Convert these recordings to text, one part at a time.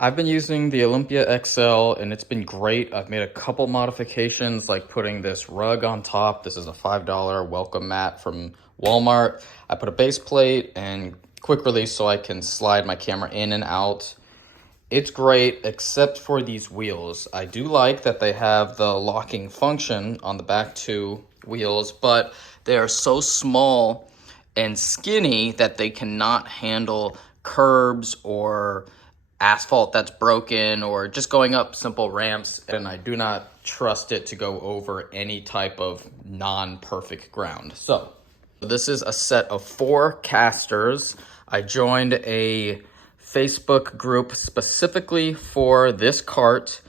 I've been using the Olympia XL and it's been great. I've made a couple modifications like putting this rug on top. This is a $5 welcome mat from Walmart. I put a base plate and quick release so I can slide my camera in and out. It's great except for these wheels. I do like that they have the locking function on the back two wheels, but they are so small and skinny that they cannot handle curbs or asphalt that's broken or just going up simple ramps, and I do not trust it to go over any type of non-perfect ground. So this is a set of 4 casters. I joined a Facebook group specifically for this cart,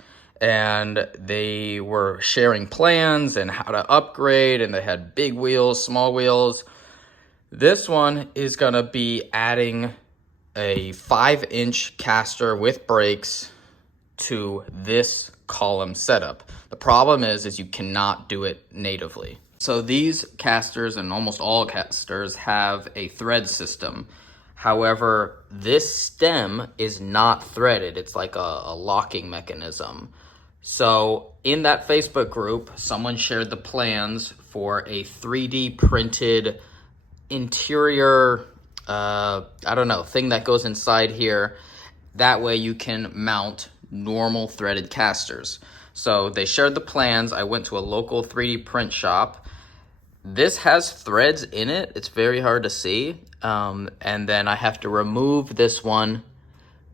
and they were sharing plans and how to upgrade, and they had big wheels, small wheels. This one is gonna be adding a 5-inch caster with brakes to this column setup. The problem is you cannot do it natively. So these casters and almost all casters have a thread system. However, this stem is not threaded. It's like a locking mechanism. So in that Facebook group, someone shared the plans for a 3D printed interior I don't know, thing that goes inside here. That way you can mount normal threaded casters. So they shared the plans. I went to a local 3D print shop. This has threads in it. It's very hard to see. And then I have to remove this one,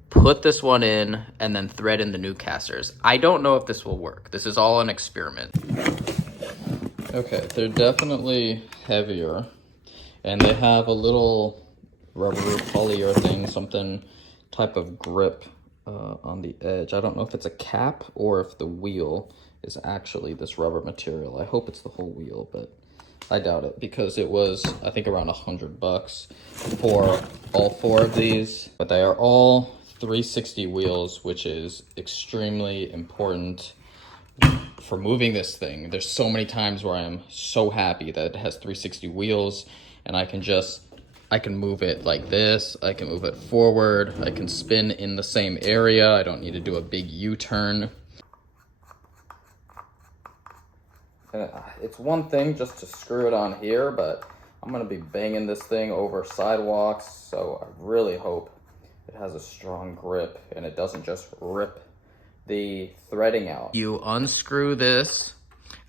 put this one in, and then thread in the new casters. I don't know if this will work. This is all an experiment. Okay, they're definitely heavier. And they have a little rubber polyurethane, something type of grip on the edge. I don't know if it's a cap or if the wheel is actually this rubber material. I hope it's the whole wheel, but I doubt it because it was, I think, around $100 for all 4 of these. But they are all 360 wheels, which is extremely important for moving this thing. There's so many times where I'm so happy that it has 360 wheels and I can move it like this, I can move it forward, I can spin in the same area, I don't need to do a big U-turn. It's one thing just to screw it on here, but I'm gonna be banging this thing over sidewalks, so I really hope it has a strong grip and it doesn't just rip the threading out. You unscrew this,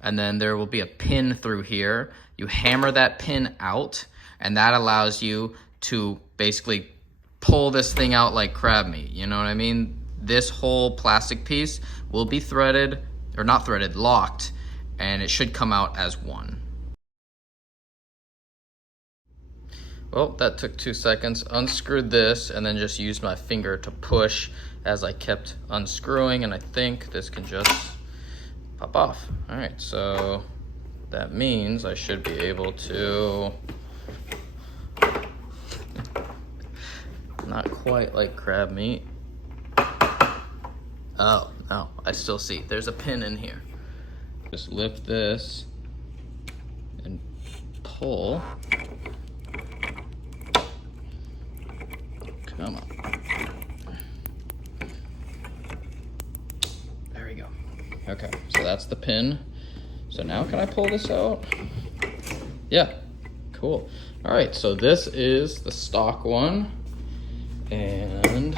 and then there will be a pin through here. You hammer that pin out, and that allows you to basically pull this thing out like crab meat, you know what I mean? This whole plastic piece will be threaded, or not threaded, locked, and it should come out as one. Well, that took 2 seconds. Unscrewed this, and then just used my finger to push as I kept unscrewing, and I think this can just pop off. All right, so that means I should be able to, not quite like crab meat. Oh, no, I still see. There's a pin in here. Just lift this and pull. Come on. There we go. Okay, so that's the pin. So now can I pull this out? Yeah, cool. All right, so this is the stock one. And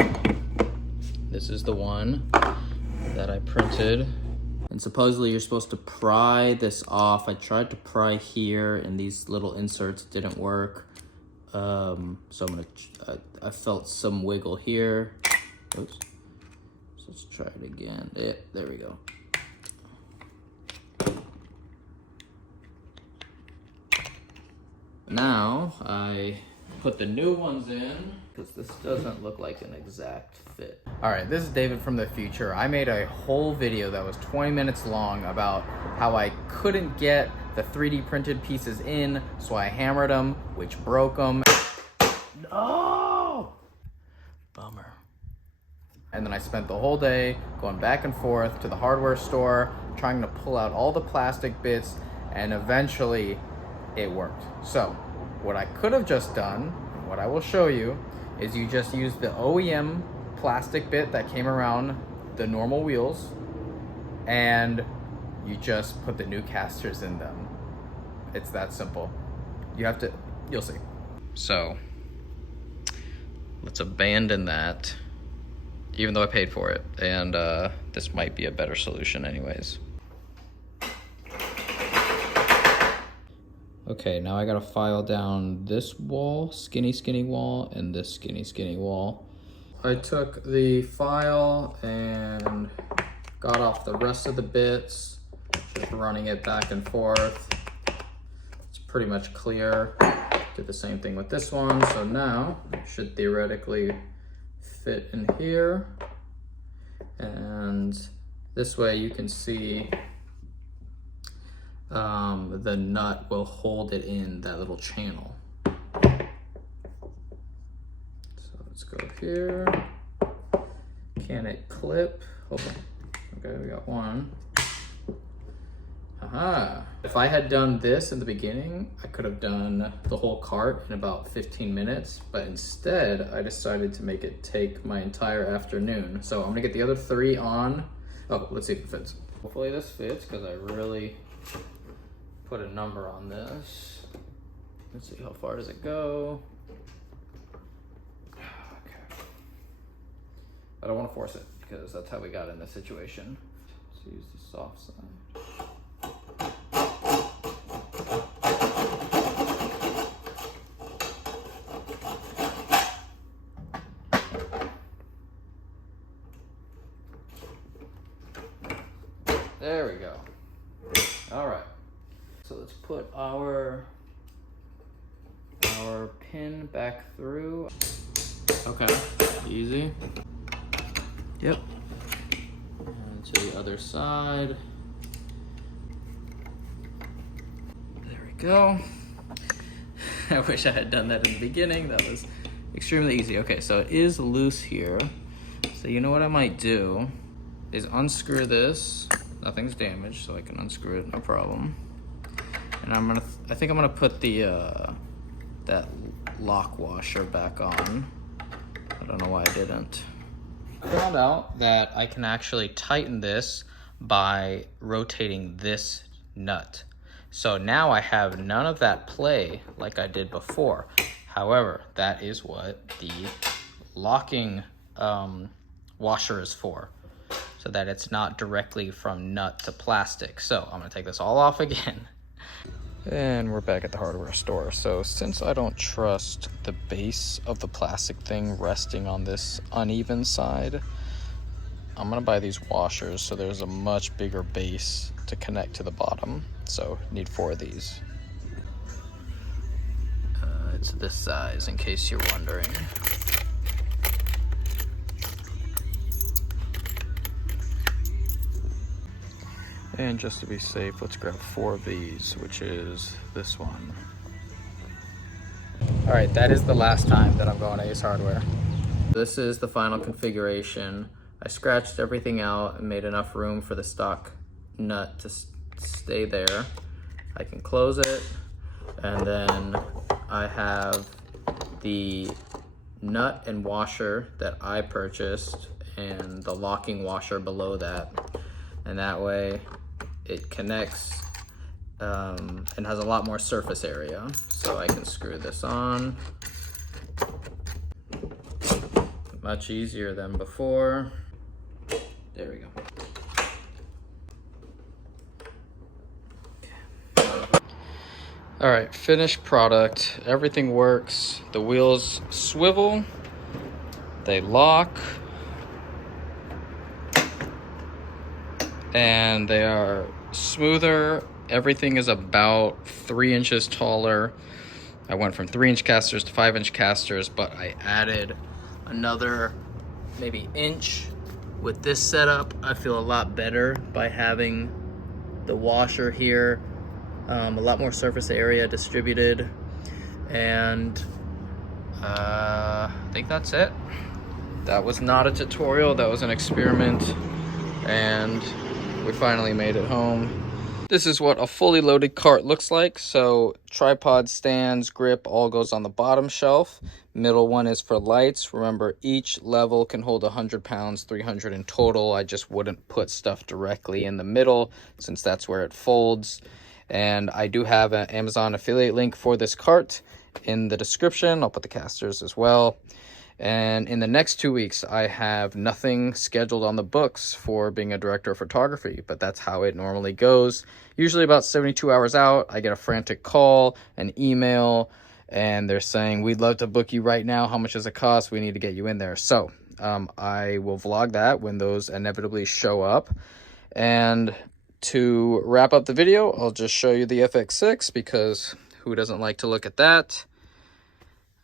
this is the one that I printed. And supposedly you're supposed to pry this off. I tried to pry here and these little inserts didn't work. So I felt some wiggle here. Oops. So let's try it again. Yeah, there we go. Now I put the new ones in because this doesn't look like an exact fit. All right, this is David from the future. I made a whole video that was 20 minutes long about how I couldn't get the 3D printed pieces in, so I hammered them, which broke them. No! Bummer. And then I spent the whole day going back and forth to the hardware store, trying to pull out all the plastic bits, and eventually it worked. So what I could have just done, what I will show you, is you just use the OEM plastic bit that came around the normal wheels, and you just put the new casters in them. It's that simple. You'll see. So let's abandon that, even though I paid for it. And this might be a better solution anyways. Okay, now I gotta file down this wall, skinny wall, and this skinny wall. I took the file and got off the rest of the bits, just running it back and forth. It's pretty much clear. Did the same thing with this one, so now it should theoretically fit in here. And this way you can see the nut will hold it in that little channel. So let's go here. Can it clip? Hold on. Okay, we got one. Aha! If I had done this in the beginning, I could have done the whole cart in about 15 minutes, but instead I decided to make it take my entire afternoon. So I'm gonna get the other 3 on. Oh, let's see if it fits. Hopefully this fits, because I really put a number on this. Let's see, how far does it go? Okay. I don't want to force it, because that's how we got in this situation. Let's use the soft side. There we go. All right. So let's put our pin back through. Okay, easy. Yep. And to the other side. There we go. I wish I had done that in the beginning. That was extremely easy. Okay, so it is loose here. So you know what I might do is unscrew this. Nothing's damaged, so I can unscrew it, no problem. And I think I'm gonna put the that lock washer back on. I don't know why I didn't. I found out that I can actually tighten this by rotating this nut. So now I have none of that play like I did before. However, that is what the locking washer is for, so that it's not directly from nut to plastic. So I'm gonna take this all off again. And we're back at the hardware store. So since I don't trust the base of the plastic thing resting on this uneven side, I'm gonna buy these washers so there's a much bigger base to connect to the bottom. So need 4 of these. It's this size, in case you're wondering. And just to be safe, let's grab 4 of these, which is this one. All right, that is the last time that I'm going to Ace Hardware. This is the final configuration. I scratched everything out and made enough room for the stock nut to stay there. I can close it, and then I have the nut and washer that I purchased and the locking washer below that. And that way it connects and has a lot more surface area. So I can screw this on. Much easier than before. There we go. All right, finished product. Everything works. The wheels swivel, they lock, and they are smoother. Everything is about 3 inches taller. I went from 3-inch casters to 5-inch casters, but I added another maybe inch with this setup. I feel a lot better by having the washer here, a lot more surface area distributed, and I think that's it. That was not a tutorial, that was an experiment, and we finally made it home. This is what a fully loaded cart looks like. So tripod, stands, grip, all goes on the bottom shelf. Middle one is for lights. Remember, each level can hold 100 pounds, 300 in total. I just wouldn't put stuff directly in the middle since that's where it folds. And I do have an Amazon affiliate link for this cart in the description. I'll put the casters as well. And in the next 2 weeks, I have nothing scheduled on the books for being a director of photography, but that's how it normally goes. Usually about 72 hours out, I get a frantic call, an email, and they're saying, we'd love to book you right now. How much does it cost? We need to get you in there. So I will vlog that when those inevitably show up. And to wrap up the video, I'll just show you the FX6 because who doesn't like to look at that?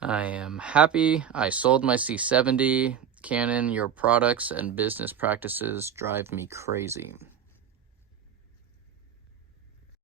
I am happy I sold my C70. Canon, your products and business practices drive me crazy.